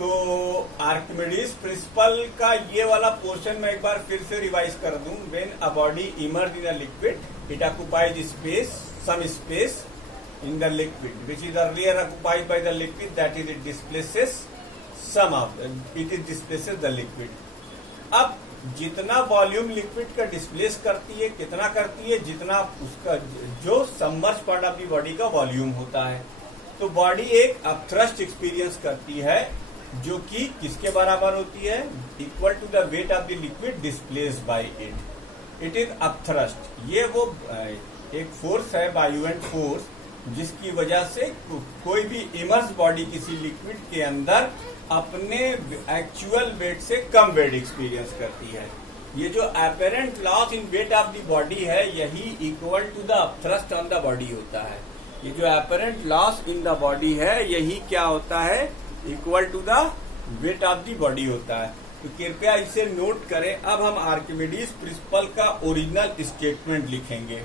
तो Archimedes principle का ये वाला पोर्शन मैं एक बार फिर से रिवाइज कर दूं। When a body emerge in a liquid it occupies space, some space in the liquid which is earlier occupied by the liquid, that is it displaces the liquid. अब जितना वॉल्यूम लिक्विड का displace करती है, कितना करती है, जितना उसका जो submerge part of the body का वॉल्यूम होता है। तो बॉडी एक अपथ्रस्ट एक्सपीरियंस करती है जो कि किसके बराबर होती है, equal to the weight of the liquid displaced by it. It is upthrust. ये वो एक फोर्स है, बायुएंट फोर्स, जिसकी वजह से कोई भी इमर्स बॉडी किसी लिक्विड के अंदर अपने एक्चुअल वेट से कम वेट एक्सपीरियंस करती है। ये जो apparent loss in weight of the body है, यही equal to the upthrust on the body होता है। ये जो apparent loss in the body है, यही क्या होता है, equal to the weight of the body होता है। तो कृपया इसे नोट करें। अब हम आर्किमिडीज प्रिंसिपल का ओरिजिनल स्टेटमेंट लिखेंगे।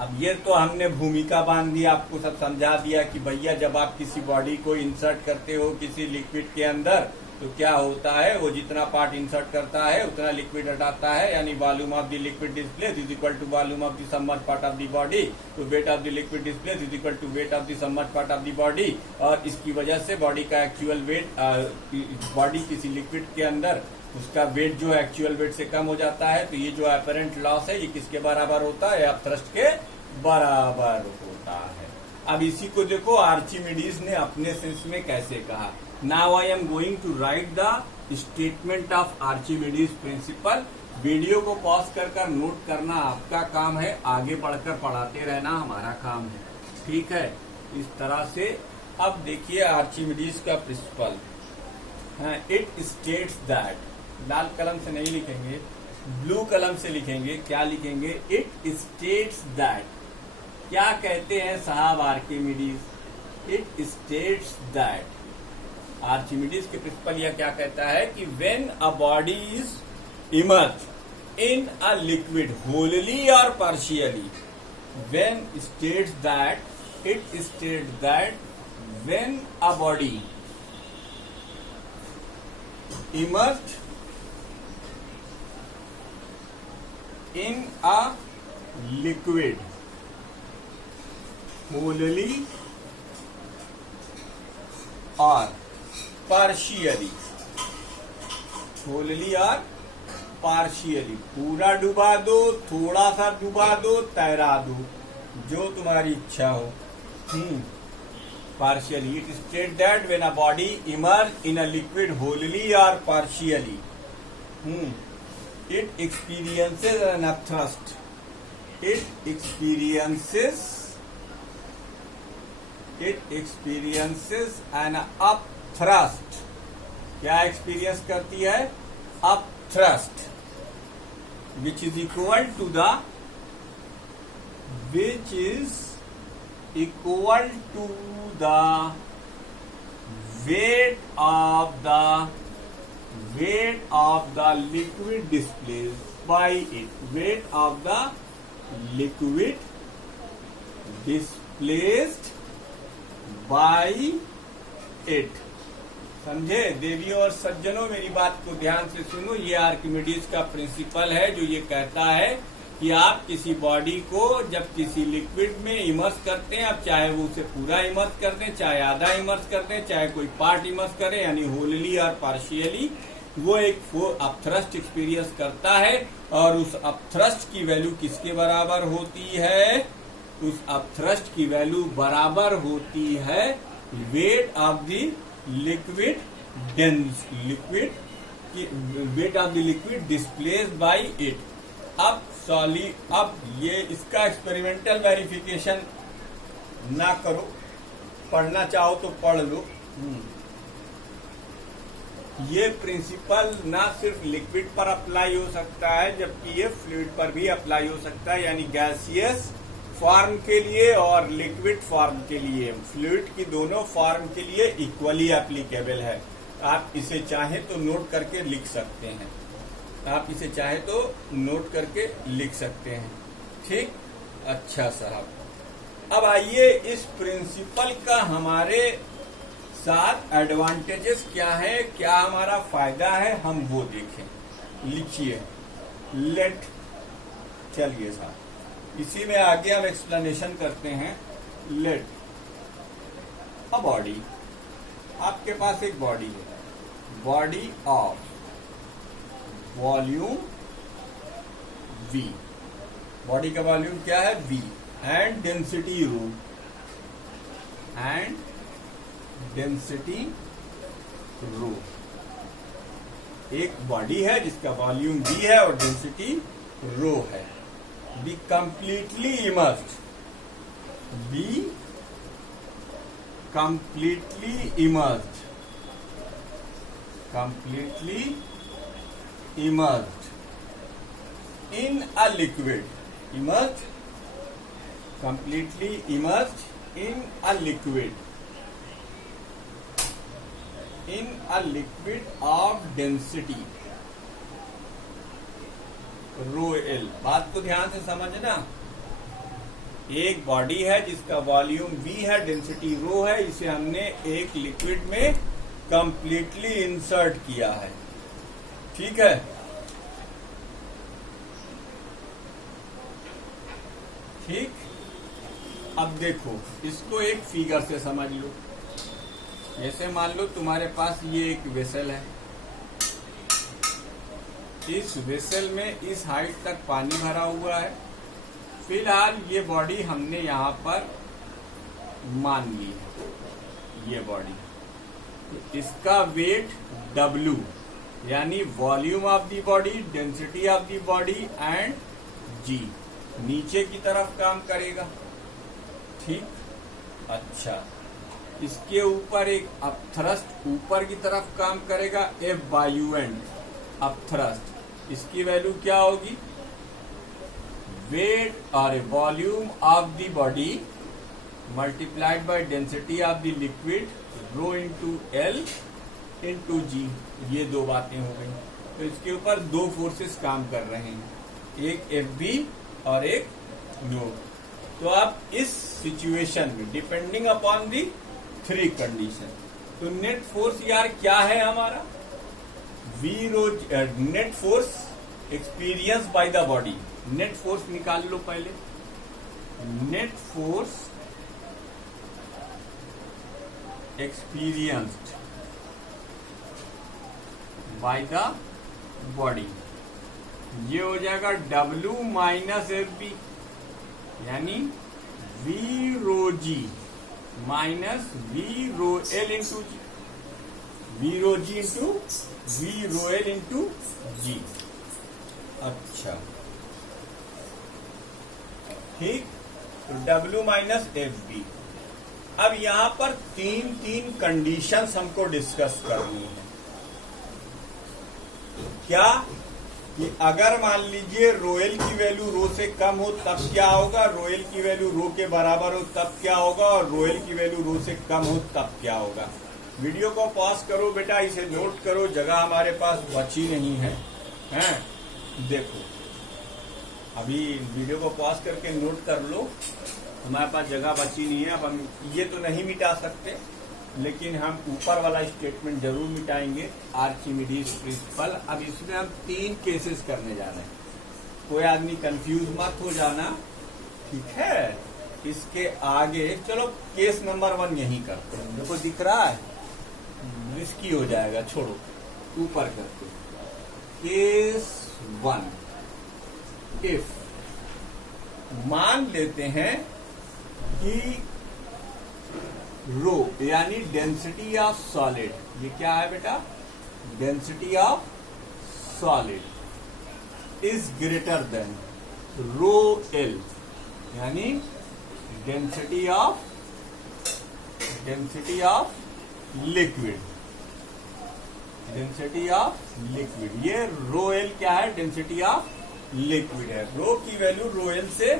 अब ये तो हमने भूमिका बांध दी, आपको सब समझा दिया कि भैया जब आप किसी बॉडी को इंसर्ट करते हो किसी लिक्विड के अंदर, तो क्या होता है, वो जितना पार्ट इंसर्ट करता है उतना लिक्विड हटाता है, यानी volume of the liquid displace is equal to volume of the submerged part of the body. तो weight of the liquid displace is equal to weight of the submerged part of the body. और इसकी वजह से body का actual weight, body किसी liquid के अंदर उसका वेट जो एक्चुअल वेट से कम हो जाता है। तो ये जो अपेरेंट लॉस है, ये किसके बराबर होता है, अपथ्रस्ट के बराबर होता है। अब इसी को देखो आर्किमिडीज ने अपने सेंस में कैसे कहा। Now I am going to write the statement of Archimedes principle. Video को पॉज कर नोट करना आपका काम है, आगे बढ़कर पढ़ाते रहना हमारा काम है, ठीक है। इस तरह से अब देखिए आर्किमिडीज का प्रिंसिपल, इट स्टेट्स दैट, लाल कलम से नहीं लिखेंगे, ब्लू कलम से लिखेंगे। क्या लिखेंगे, इट स्टेट्स दैट। क्या कहते हैं साहब Archimedes, it states that. Archimedes के प्रिंसिपल यह क्या कहता है कि when a body is immerse in a liquid wholly और partially, when states that, it states that when a body immerse in a liquid wholly or partially, wholly or partially, पूरा डुबा दो, थोड़ा सा डुबा दो, तैरा दो, जो तुम्हारी इच्छा हो। partially, it states that when a body emerges in a liquid wholly or partially, it experiences an upthrust. It experiences an upthrust. क्या एक्सपीरियंस करती है, upthrust, which is equal to the weight of the liquid displaced by it, weight of the liquid displaced by it। समझे देवियों और सज्जनों, मेरी बात को ध्यान से सुनो। ये आर्किमिडीज का प्रिंसिपल है जो ये कहता है कि आप किसी बॉडी को जब किसी लिक्विड में इमर्स करते हैं, अब चाहे वो उसे पूरा इमर्स कर दें, चाहे आधा इमर्स कर दें, चाहे कोई पार्ट इमर्स करें, यानी होलली और पार्शियली, वो एक अपथ्रस्ट एक्सपीरियंस करता है। और उस अपथ्रस्ट की वैल्यू किसके बराबर होती है, उस अपथ्रस्ट की वैल्यू बराबर होती है wait of the liquid wait of the liquid displaced by it. अब ये इसका एक्सपेरिमेंटल वेरिफिकेशन ना करो, पढ़ना चाहो तो पढ़ लो। ये प्रिंसिपल ना सिर्फ लिक्विड पर अप्लाई हो सकता है, जबकि ये फ्लूइड पर भी अप्लाई हो सकता है, यानी गैसियस फॉर्म के लिए और लिक्विड फॉर्म के लिए, फ्लूइड की दोनों फॉर्म के लिए इक्वली एप्लीकेबल है। आप इसे चाहे तो नोट करके लिख सकते हैं, ठीक। अच्छा साहब, अब आइए इस प्रिंसिपल का हमारे साथ एडवांटेजेस क्या है, क्या हमारा फायदा है, हम वो देखें। लिखिए लेट, चलिए साहब इसी में आगे हम एक्सप्लेनेशन करते हैं। लेट अ बॉडी, आपके पास एक बॉडी है, body of volume V, body का वॉल्यूम क्या है V, and density rho, and density rho. एक बॉडी है जिसका वॉल्यूम V है और डेंसिटी रो है। Be completely immersed, be completely immersed, completely immersed in a liquid, immersed, completely immersed in a liquid, in a liquid of density rho L। बात को ध्यान से समझना, एक बॉडी है जिसका वॉल्यूम V है, डेंसिटी रो है, इसे हमने एक लिक्विड में कंप्लीटली इंसर्ट किया है। ठीक है, ठीक। अब देखो इसको एक फिगर से समझ लो। जैसे मान लो तुम्हारे पास ये एक वेसल है, इस वेसल में इस हाइट तक पानी भरा हुआ है। फिलहाल ये बॉडी हमने यहाँ पर मान ली है, ये बॉडी, इसका वेट W यानी volume of the body, density of the body and G नीचे की तरफ काम करेगा। ठीक, अच्छा, इसके ऊपर एक अपथ्रस्ट ऊपर की तरफ काम करेगा, F by U and upthrust, इसकी वैल्यू क्या होगी, वेट और volume of the body multiplied by density of the liquid rho into L into G। ये दो बातें हो गई। तो इसके ऊपर दो फोर्सेस काम कर रहे हैं, एक FB और एक नो। तो आप इस सिचुएशन में depending upon the three condition, तो नेट फोर्स यार क्या है हमारा, V rho, net force experience by the body. Net force निकाल लो पहले, net force experienced by the body, ये हो जाएगा W माइनस FB यानी V rho G minus V rho L into G, V rho G into V rho L into G। अच्छा, ठीक, तो W माइनस FB। अब यहां पर तीन कंडीशंस हमको डिस्कस करनी है। क्या कि अगर मान लीजिए रोएल की वैल्यू रो से कम हो तब क्या होगा, रोएल की वैल्यू रो के बराबर हो तब क्या होगा, और रोएल की वैल्यू रो से कम हो तब क्या होगा। वीडियो को पॉज करो बेटा, इसे नोट करो, जगह हमारे पास बची नहीं है, हैं? देखो अभी वीडियो को पॉज करके नोट कर लो, हमारे पास जगह बची नहीं है। अब हम ये तो नहीं मिटा सकते, लेकिन हम ऊपर वाला स्टेटमेंट जरूर मिटाएंगे, आर्किमिडीज प्रिंसिपल। अब इसमें हम तीन केसेस करने जा रहे हैं, कोई आदमी कंफ्यूज मत हो जाना, ठीक है। इसके आगे चलो केस नंबर 1 यही करते हैं। देखो दिख रहा है, रिस्की हो जाएगा, छोड़ो, ऊपर करते। केस 1, इफ मान लेते हैं कि रो यानी डेंसिटी ऑफ सॉलिड, ये क्या है बेटा, density of solid is greater than rho L यानी density of liquid, density of liquid. ये रो L क्या है, डेंसिटी ऑफ लिक्विड है। रो की वैल्यू रो L से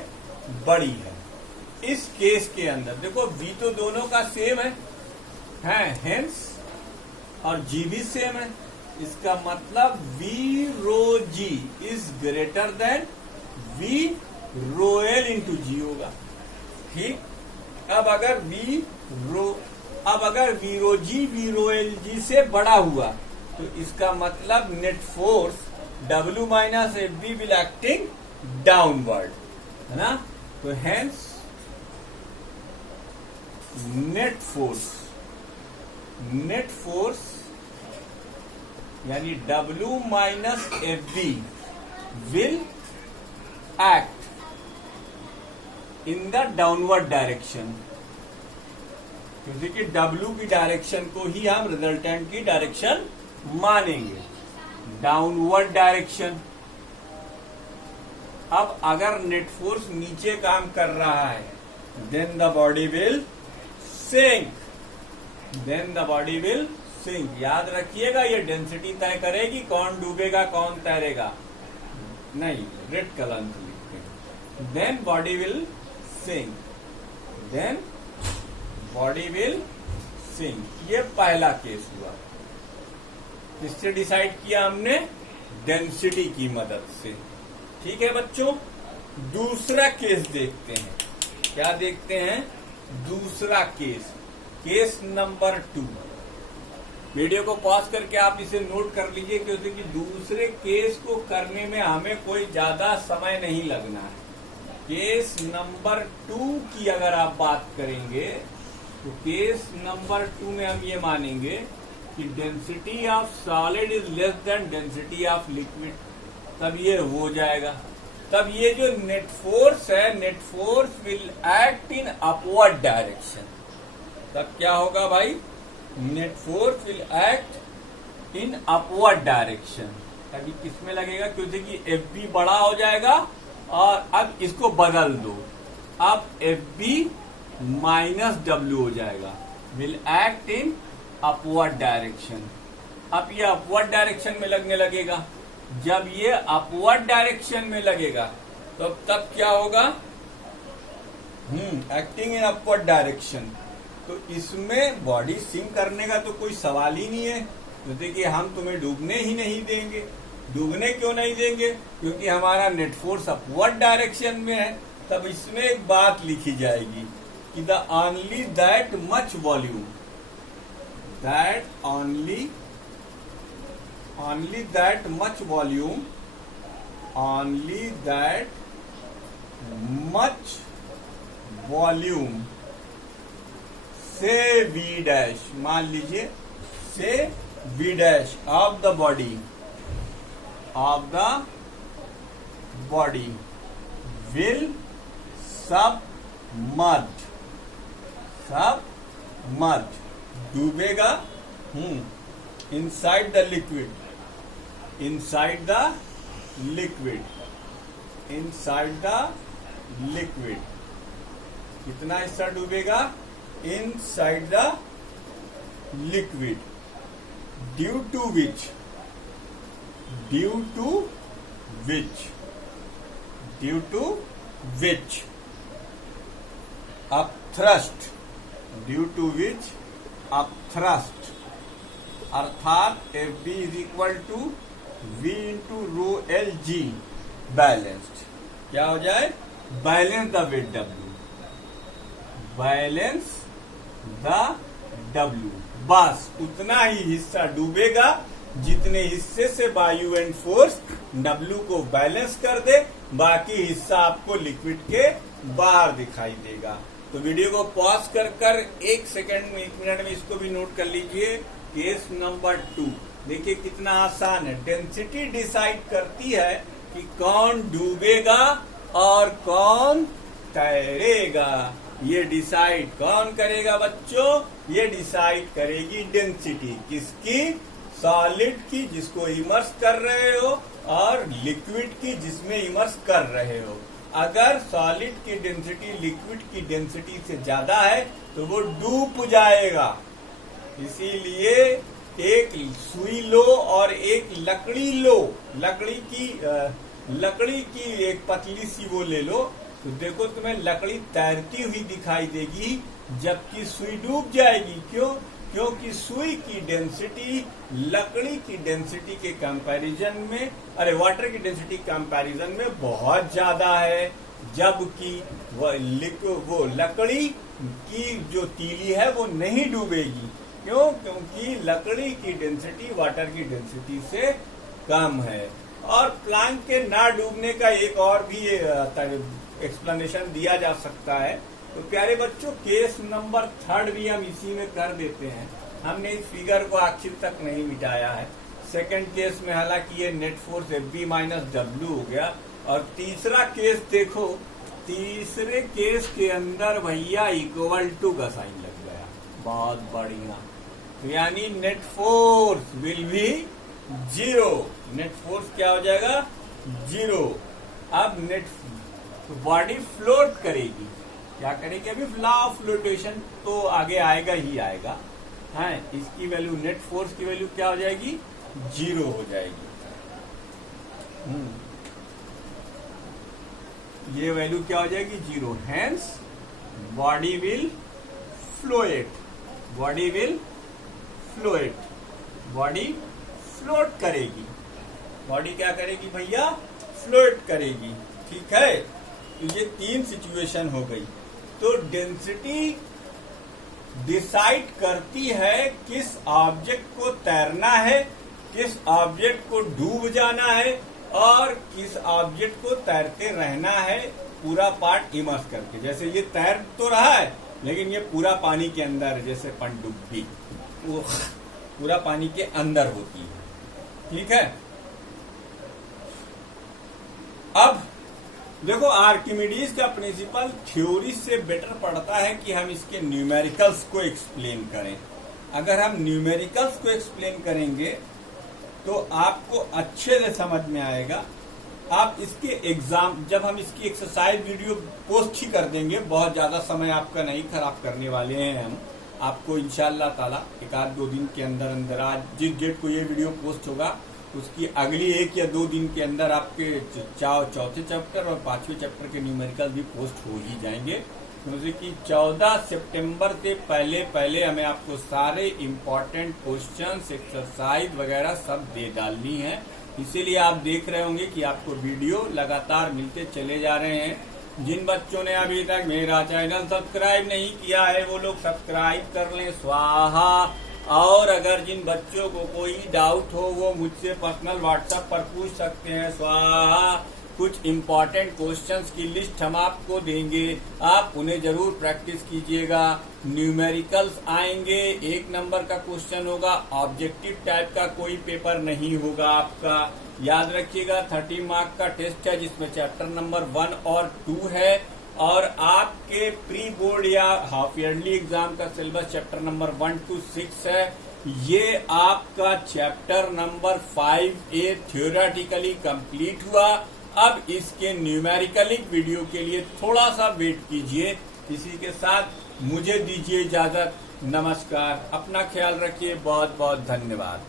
बड़ी है। इस केस के अंदर देखो V तो दोनों का सेम है हेंस, और G भी सेम है। इसका मतलब V rho G is greater than V rho L into G होगा। ठीक, अब अगर V रो अब अगर V rho G V rho L G से बड़ा हुआ तो इसका मतलब net force W minus F B will acting downward, है ना। तो हेंस नेट फोर्स यानी W minus F B will act in the downward direction, क्योंकि कि W की डायरेक्शन को ही हम रिजल्टेंट की डायरेक्शन मानेंगे, डाउनवर्ड डायरेक्शन। अब अगर नेट फोर्स नीचे काम कर रहा है then the body will sink, याद रखिएगा ये डेंसिटी तय करेगी कौन डूबेगा कौन तैरेगा, नहीं रेड कलर लिखते हैं। देन बॉडी विल सिंक, ये पहला केस हुआ। किससे डिसाइड किया हमने? डेंसिटी की मदद से। ठीक है बच्चों, दूसरा केस देखते हैं। क्या देखते हैं? दूसरा केस नंबर 2। वीडियो को पॉज करके आप इसे नोट कर लीजिए, क्योंकि दूसरे केस को करने में हमें कोई ज्यादा समय नहीं लगना है। केस नंबर 2 की अगर आप बात करेंगे तो केस नंबर 2 में हम ये मानेंगे कि density of solid is less than density of liquid, तब ये हो जाएगा। तब ये जो नेट फोर्स है, net force will act in upward direction. तब क्या होगा भाई? Net force will act in upward direction. अभी किसमें लगेगा? क्योंकि एफ बी बड़ा हो जाएगा और अब इसको बदल दो, अब एफ बी माइनस डब्ल्यू हो जाएगा, will act in upward direction. अब ये अपवर्ड डायरेक्शन में लगने लगेगा। जब ये अपवर्ड डायरेक्शन में लगेगा तो तब क्या होगा? Acting in upward direction. तो इसमें बॉडी सिंक करने का तो कोई सवाल ही नहीं है, तो देखिए हम तुम्हें डूबने ही नहीं देंगे। डूबने क्यों नहीं देंगे? क्योंकि हमारा नेट फोर्स अपवर्ड डायरेक्शन में है। तब इसमें एक बात लिखी जाएगी कि the only that much volume, only that much volume से V डैश, मान लीजिए से V dash of the body will submerge, डूबेगा inside the liquid, कितना हिस्सा डूबेगा? Inside the liquid, due to which upthrust, अर्थात F B is equal to V into rho L G balanced. क्या हो जाए? बैलेंस द वेट डब्ल्यू, बस उतना ही हिस्सा डूबेगा जितने हिस्से से वायु एंड फोर्स डब्ल्यू को बैलेंस कर दे, बाकी हिस्सा आपको लिक्विड के बाहर दिखाई देगा। तो वीडियो को पॉज कर 1 मिनट में इसको भी नोट कर लीजिए। केस नंबर 2 देखिए कितना आसान है। डेंसिटी डिसाइड करती है कि कौन डूबेगा और कौन तैरेगा। ये डिसाइड कौन करेगा बच्चों? ये डिसाइड करेगी डेंसिटी। किसकी? सॉलिड की, जिसको इमर्स कर रहे हो, और लिक्विड की, जिसमें इमर्स कर रहे हो। अगर सॉलिड की डेंसिटी लिक्विड की डेंसिटी से ज्यादा है तो वो डूब जाएगा। इसीलिए एक सुई लो और एक लकड़ी लो, लकड़ी की एक पतली सी वो ले लो, तो देखो तुम्हें लकड़ी तैरती हुई दिखाई देगी, जबकि सुई डूब जाएगी। क्यों? क्योंकि सुई की डेंसिटी लकड़ी की डेंसिटी के कंपैरिजन में, वाटर की डेंसिटी कंपैरिजन में बहुत ज्यादा है, जबकि वो लकड़ी की जो तीली है वो नहीं डूबेगी। क्यों? क्योंकि लकड़ी की डेंसिटी वाटर की डेंसिटी से कम है। और प्लांक के ना डूबने का एक और भी एक्सप्लेनेशन दिया जा सकता है। तो प्यारे बच्चों, केस नंबर 3 भी हम इसी में कर देते हैं। हमने इस फिगर को आखिर तक नहीं मिटाया है। सेकंड केस में हालांकि ये net force Fb minus W हो गया। और तीसरा केस देखो, तीसरे केस के अंदर भैया इक्वल टू का साइन लग गया। बहुत बढ़िया। तो यानी net force will be 0। Net force क्या हो जाएगा? 0। अब नेट बॉडी फ्लोट करेगी। क्या करेगी? अभी लॉ ऑफ फ्लोटेशन तो आगे आएगा ही आएगा। है, इसकी वैल्यू, नेट फोर्स की वैल्यू क्या हो जाएगी? 0 हो जाएगी। ये वैल्यू क्या हो जाएगी? 0। Hence body will float, body will float, body float करेगी। बॉडी क्या करेगी भैया? फ्लोट करेगी। ठीक है, तो ये 3 सिचुएशन हो गई। तो डेंसिटी डिसाइड करती है किस ऑब्जेक्ट को तैरना है, किस ऑब्जेक्ट को डूब जाना है और किस ऑब्जेक्ट को तैरते रहना है, पूरा पार्ट इमर्स करके। जैसे ये तैर तो रहा है लेकिन ये पूरा पानी के अंदर है, जैसे पनडुब्बी वो पूरा पानी के अंदर होती है। ठीक है, अब देखो, आर्किमिडीज का प्रिंसिपल थ्योरी से बेटर पड़ता है कि हम इसके न्यूमेरिकल्स को एक्सप्लेन करें। अगर हम न्यूमेरिकल्स को एक्सप्लेन करेंगे तो आपको अच्छे से समझ में आएगा। आप इसके एग्जाम, जब हम इसकी एक्सरसाइज वीडियो पोस्ट ही कर देंगे, बहुत ज्यादा समय आपका नहीं खराब करने वाले हैं हम। आपको इंशाअल्लाह ताला 1-2 दिन के अंदर अंदर, आज जिस डेट को ये वीडियो पोस्ट होगा उसकी अगली 1 या 2 दिन के अंदर आपके चौथे चैप्टर और 5वें चैप्टर के न्यूमेरिकल भी पोस्ट हो ही जाएंगे। क्योंकि कि 14 सितंबर से पहले हमें आपको सारे इम्पोर्टेंट क्वेश्चंस, एक्सरसाइज वगैरह सब दे डालनी है। इसीलिए आप देख रहे होंगे कि आपको वीडियो लगातार मिलते चले जा रहे हैं। जिन बच्चों ने अभी तक मेरा चैनल सब्सक्राइब नहीं किया है वो लोग सब्सक्राइब कर लें, स्वाहा। और अगर जिन बच्चों को कोई डाउट हो वो मुझसे पर्सनल व्हाट्सएप पर पूछ सकते हैं, स्वाहा। कुछ इम्पोर्टेंट क्वेश्चंस की लिस्ट हम आपको देंगे, आप उन्हें जरूर प्रैक्टिस कीजिएगा। न्यूमेरिकल्स आएंगे, 1 नंबर का क्वेश्चन होगा, ऑब्जेक्टिव टाइप का कोई पेपर नहीं होगा आपका। याद रखिएगा 30 मार्क का टेस्ट है जिसमें चैप्टर नंबर 1 और 2 है। और आपके प्री बोर्ड या हाफ ईयरली एग्जाम का सिलेबस चैप्टर नंबर 1 to 6 है। ये आपका chapter number 5A theoretically complete हुआ। अब इसके न्यूमेरिकलिक वीडियो के लिए थोड़ा सा वेट कीजिए। इसी के साथ मुझे दीजिए इजाजत। नमस्कार, अपना ख्याल रखिए, बहुत बहुत धन्यवाद।